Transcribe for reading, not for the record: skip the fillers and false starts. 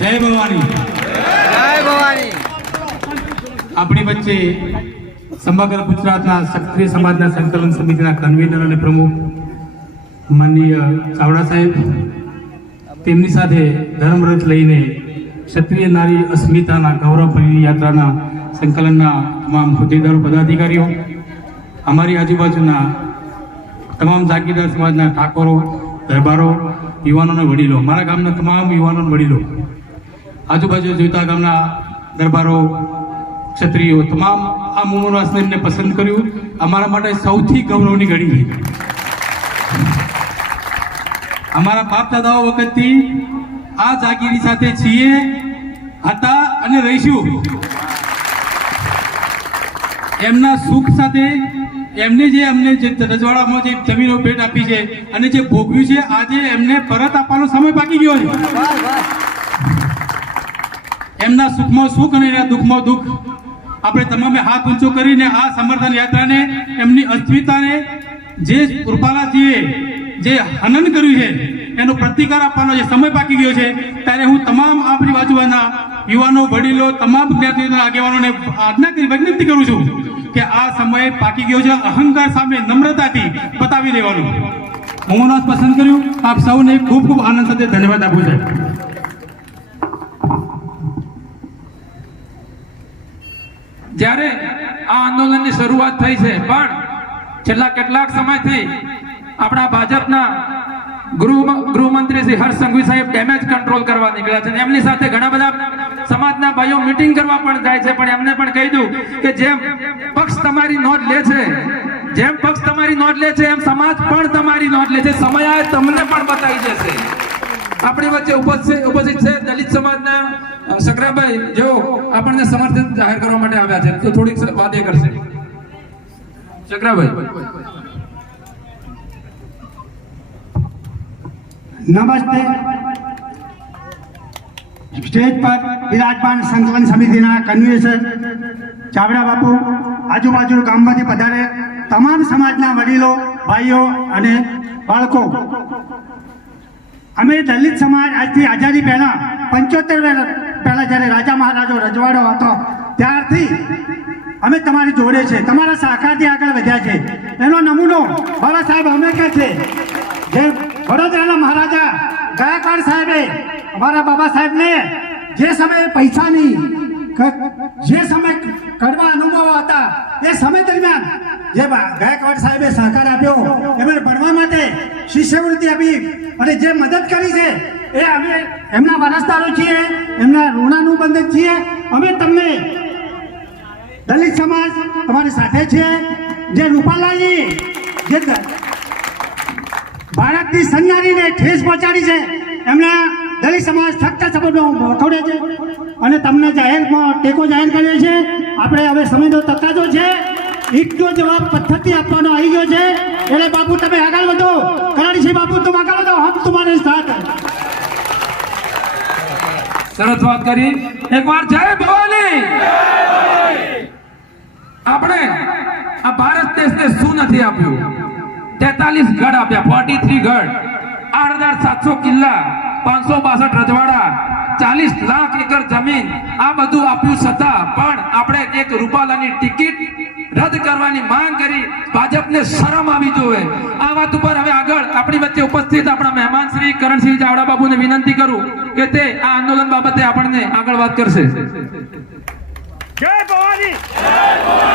જય ભવાની. જય ભવાની. આપણી વચ્ચે સમગ્ર ગુજરાતના ક્ષત્રિય સમાજના સંકલન સમિતિના કન્વીનર અને પ્રમુખ માનનીય ચાવડા સાહેબ, તેમની સાથે ધર્મરથ લઈને ક્ષત્રિય નારી અસ્મિતાના ગૌરવભરી યાત્રાના સંકલનના તમામ હોદ્દેદારો, પદાધિકારીઓ, અમારી આજુબાજુના તમામ જાગીરદાર સમાજના ઠાકોરો, દરબારો, યુવાનો અને વડીલો, મારા ગામના તમામ યુવાનો અને વડીલો, આજુબાજુ જોઈતા ગામના દરબારો, ક્ષત્રિયો, તમામ આ મુમુરાસને પસંદ કર્યું. અમારા માટે સૌથી ગૌરવની ઘડી છે. અમારા બાપ દાદાઓ વખતથી આ જાગીરી સાથે છીએ, હતા અને રહીશું. એમના સુખ સાથે એમને જે રજવાડામાં જે જમીનો ભેટ આપી છે અને જે ભોગવ્યું છે, આજે એમને પરત આપવાનો સમય પાકી ગયો છે. એમના સુખમાં સુખ અને એના દુઃખમાં દુઃખ આપણે તમામે હાથ ઊંચો કરીને આ સમર્થન યાત્રાને, એમની અસ્મિતાને જે રૂપાલાજીએ જે હનન કર્યું છે એનો પ્રતિકાર આપવાનો જે સમય પાકી ગયો છે, ત્યારે હું તમામ આપણી બાજુના યુવાનો, વડીલો, તમામ જ્ઞાતિના આગેવાનોને આજ્ઞા કરી વિનંતી કરું છું કે આ સમય પાકી ગયો છે. અહંકાર સામે નમ્રતાથી બતાવી દેવાનું મોહનદાસ પસંદ કર્યું. આપ સૌને ખૂબ ખૂબ આનંદ સાથે ધન્યવાદ આપું છું. જ્યારે આ આંદોલનની શરૂઆત થઈ છે, પણ છેલ્લા કેટલાક સમયથી આપણા ભાજપના ગૃહમંત્રી શ્રી હર્ષ સંઘવી સાહેબ ડેમેજ કંટ્રોલ કરવા નીકળ્યા છે. એમની સાથે ઘણા બધા સમાજના ભાઈઓ મીટિંગ કરવા પણ જાય છે, પણ એમને પણ કહી દઉં કે જેમ પક્ષ તમારી નોંધ લે છે, જેમ પક્ષ તમારી નોંધ લે છે, એમ સમાજ પણ તમારી નોંધ લે છે. સમય આવે તમને પણ બતાવી જશે. આપણી વચ્ચે ઉપસ્થિત છે દલિત સમાજના સગરાભાઈ, જેઓ આપણને સમર્થન જાહેર કરવા માટે આવ્યા છે, તો થોડીક વાત એ કરશે. સગરાભાઈ. નમસ્તે. સ્ટેજ પર વિરાજમાન સંકલન સમિતિના કન્વીનર ચાવડા બાપુ, આજુબાજુ ગામમાંથી પધારે તમામ સમાજના વડીલો, ભાઈઓ અને બાળકો, અમે દલિત સમાજ આજથી આઝાદી પહેલા 75 પહેલા જ્યારે રાજા મહારાજો રજવાડો હતો ત્યારથી અમે તમારી જોડે છે, તમારા સહકારથી આગળ વધ્યા છે. એનો નમૂનો બાબા સાહેબ આંબેડકર છે, જે વડોદરાના મહારાજા ગાયકવાડ સાહેબે અમારા બાબા સાહેબને જે સમયે પૈસાની જે સમય કડવા અનુભવો હતા એ સમય દરમિયાન જે ગાયકવાડ સાહેબે સહકાર આપ્યો, એમને ભણવા માટે શિષ્યવૃત્તિ આપી અને જે મદદ કરી છે એ અમે એમના વારસદારો છીએ, એમના ઋણાનુબંધ છીએ. અમે તમને દલિત સમાજ તમારી સાથે છે. જે રૂપાલાજી જે ભારતની સન્નારીને ઠેસ પહોંચાડી છે, એમના દલિત સમાજ સખ્ત શબ્દો વખોડે છે અને તમને જાહેરમાં ટેકો જાહેર કર્યો છે. આપણે હવે સમયનો તકાજો છે, ઈટનો જવાબ પથ્થરથી આપવાનો આવી ગયો છે. એટલે બાપુ તમે આગળ વધો, કરાડી બાપુ તમે આગળ વધો, હમ તમારે સાથ. સરસ વાત કરી. એકવાર જય ભવાની. આપણે આ ભારત દેશને શું નથી આપ્યું? 43 ગઢ આપ્યા, 43 ગઢ, 8,700 કિલ્લા, 562 રજવાડા, 40 લાખ એકર જમીન, આ બધું આપ્યું છતાં પણ આપણે એક રૂપાલાની ટિકિટ રદ કરવાની માંગ કરી. ભાજપને શરમ આવી જોઈએ. આ વાત ઉપર હવે આગળ આપણી વચ્ચે ઉપસ્થિત આપણા મહેમાન શ્રી કરણસિંહ ચાવડા બાબુને વિનંતી કરું કે તે આ આંદોલન બાબતે આપણને આગળ વાત કરશે. જય ભવાની.